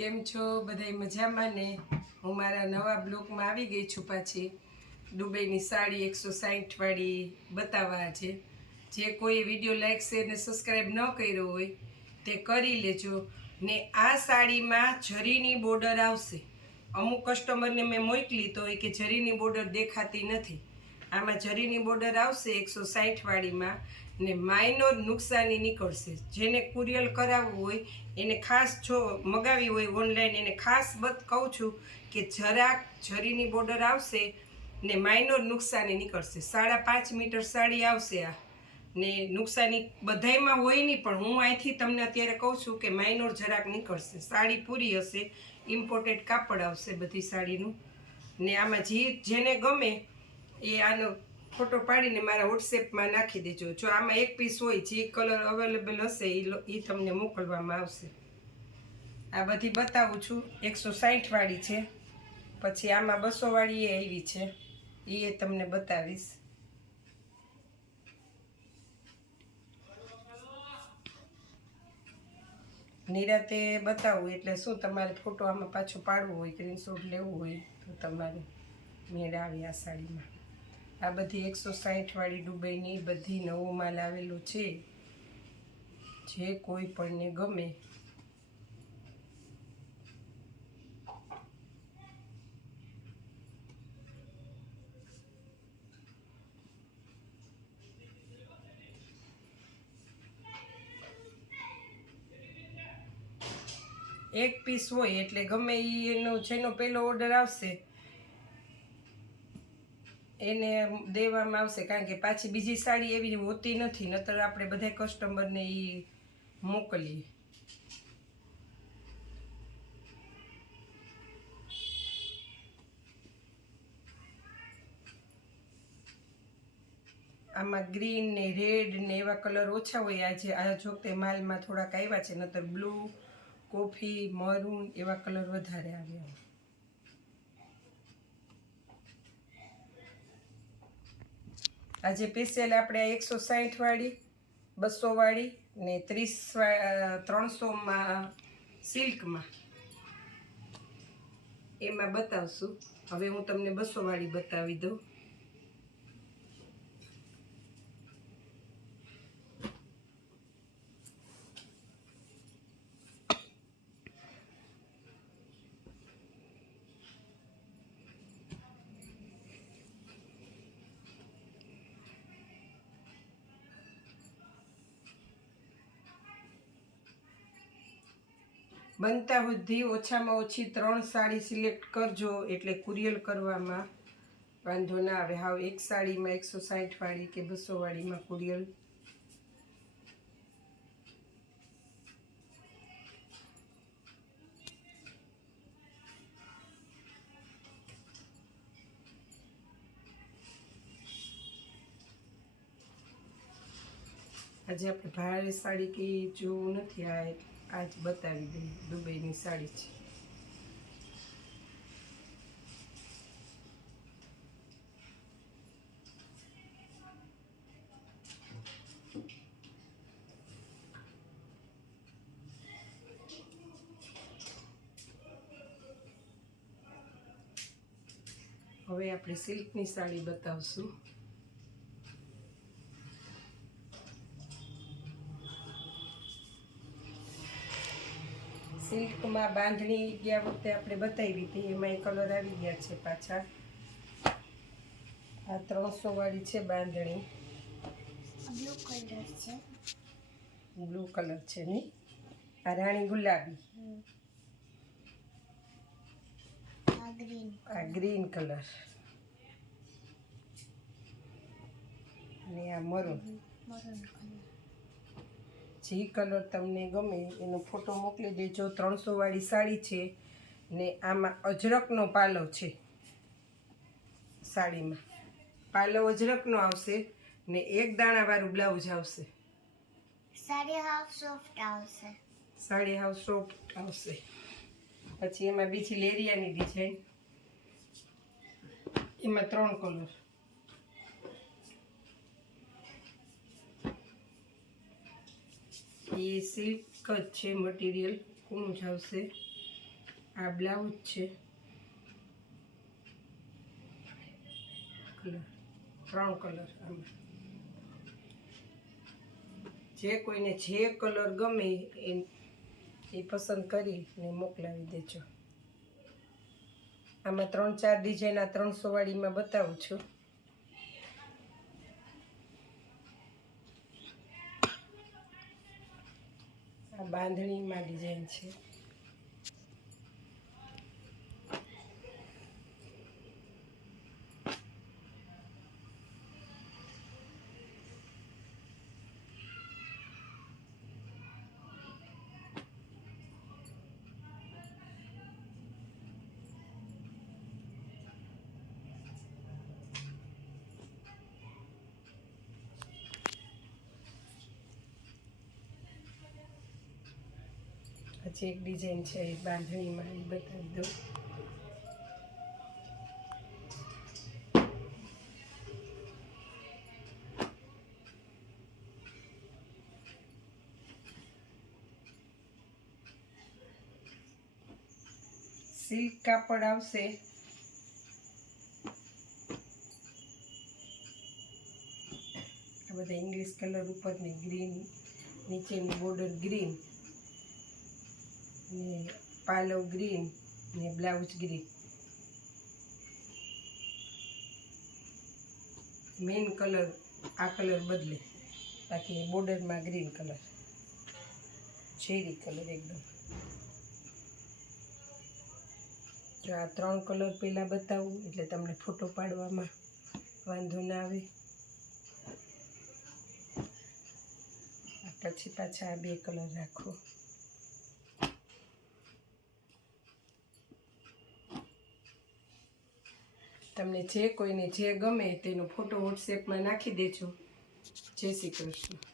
કેમ છો? બધાય મજામાં ને? હું મારા નવા બ્લોકમાં આવી ગઈ છું પાછી. દુબઈની સાડી એકસો સાહીઠવાળી વાળી બતાવવા છે જે કોઈ વીડિયો લાઈક, શેર ને સબસ્ક્રાઈબ ન કર્યો હોય તે કરી લેજો. ને આ સાડીમાં જરીની બોર્ડર આવશે. અમુક કસ્ટમરને મેં મોકલી તો કે જરીની બોર્ડર દેખાતી નથી. આમાં જરીની બોર્ડર આવશે એકસો સાઠવાળીમાં ને માઇનોર નુકસાની નીકળશે જેને કુરિયલ કરાવવું હોય, એને ખાસ જો મગાવી હોય ઓનલાઈન, એને ખાસ બત કહું છું કે જરાક જરીની બોર્ડર આવશે ને માઇનોર નુકસાની નીકળશે સાડા પાંચ મીટર સાડી આવશે આ. ને નુકસાની બધાયમાં હોય નહીં, પણ હું અહીંથી તમને અત્યારે કહું છું કે માઇનોર જરાક નીકળશે. સાડી પૂરી હશે ઇમ્પોર્ટેડ કાપડ આવશે બધી સાડીનું. ને આમાં જે, જેને ગમે એ આનો ફોટો પાડીને મારા વોટ્સએપમાં નાખી દેજો. જો આમાં એક પીસ હોય, જે કલર અવેલેબલ હશે એ તમને મોકલવામાં આવશે. આ બધી બતાવું છું. એકસો સાહીઠવાળી છે. પછી આમાં બસો વાળી એ આવી છે. એ તમને બતાવીશ. નિરાતે બતાવવું એટલે શું તમારે ફોટો આમાં પાછો પાડવો હોય સ્ક્રીનશોટ લેવું હોય, તો તમારે મેળ આવી આ સાડીમાં. આ બધી એકસો સાહીઠવાળી ડુબઈની બધી નવો માલ આવેલો છે. જે કોઈ પણને ગમે. એક પીસ હોય એટલે ગમે એનો, જેનો પહેલો ઓર્ડર આવશે. એને દેવામાં આવશે, કારણ કે પાછી બીજી સાડી એવી હોતી નથી, નતર આપણે બધા કસ્ટમરને એ મોકલીએ. આમાં ગ્રીન ને રેડ ને એવા કલર ઓછા હોય, આજે આ જો તે માલમાં થોડાક આવ્યા છે, નતર બ્લુ કોફી મરૂન એવા કલર વધારે આવ્યા આજે પીસેલ આપણે એકસો સાહીઠવાળી વાળી, બસો વાળી ને ત્રીસ ત્રણસોમાં સિલ્કમાં. એમાં બતાવશું. હવે હું તમને બસો વાળી બતાવી દઉં. બનતા સુધી ઓછામાં ઓછી ત્રણ સાડી સિલેક્ટ કરજો એટલે કુરિયર કરવામાં વાંધો ના આવે. હાવ એક સાડીમાં એકસો સાઠવાળી કે બસો વાળીમાં કુરિયર. આજે આપણે ભારે સાડી કે જોવું નથી આ આજ બતાવી દઈએ દુબઈની સાડી છે. હવે આપણે સિલ્કની સાડી બતાવશું. સિલ્કમાં બાંધણી ગયા વખતે આપણે બતાવી હતી એમાં કલર આવી ગયા છે પાછા. આ ત્રણસો વાળી છે બાંધણી. બ્લુ કલર છે. બ્લુ કલર છે ને? આ રાણી ગુલાબી. આ ગ્રીન કલર અને આ મરૂન મરૂન કલર જે કલર તમને ગમે એનો ફોટો મોકલી દેજો. ત્રણસો વાળી સાડી છે ને આમાં અજરકનો પાલવ છે સાડીમાં. પાલવ અજરકનો આવશે ને એક દાણાવાળું બ્લાઉઝ આવશે. સાડી હાફ સોફ્ટ આવશે. સાડી હાવ સોફ્ટ આવશે. પછી એમાં બીજી લેરિયાની ડિઝાઇન. એમાં ત્રણ કલર. એ સિલ્ક જ છે મટીરિયલ કોનું જ આવશે આ બ્લાઉઝ છે. કલર ત્રણ કલર આમાં. જે કોઈને જે કલર ગમે એ એ પસંદ કરીને મોકલાવી દેજો. આમાં ત્રણ ચાર ડિઝાઇન આ ત્રણસો વાળીમાં બતાવું છું. બાંધણીમાં ડિઝાઇન છે. પછી એક ડિઝાઇન છે એ બાંધણીમાં એ બતાવી દઉં સિલ્ક કાપડ આવશે. આ બધા ઇંગ્લિશ કલર ઉપરની ગ્રીન નીચેની બોર્ડર ગ્રીન ને પાલવ ગ્રીન ને બ્લાઉઝ ગ્રીન મેઇન કલર આ કલર બદલે. બાકી બોર્ડરમાં ગ્રીન કલર ચેરી કલર એકદમ. જો આ ત્રણ કલર પહેલાં બતાવું, એટલે તમને ફોટો પાડવામાં વાંધો ના આવે. પછી પાછા આ બે કલર રાખો. તમને જે કોઈને જે ગમે તેનો ફોટો વોટ્સએપમાં નાખી દેજો. જય શ્રી કૃષ્ણ.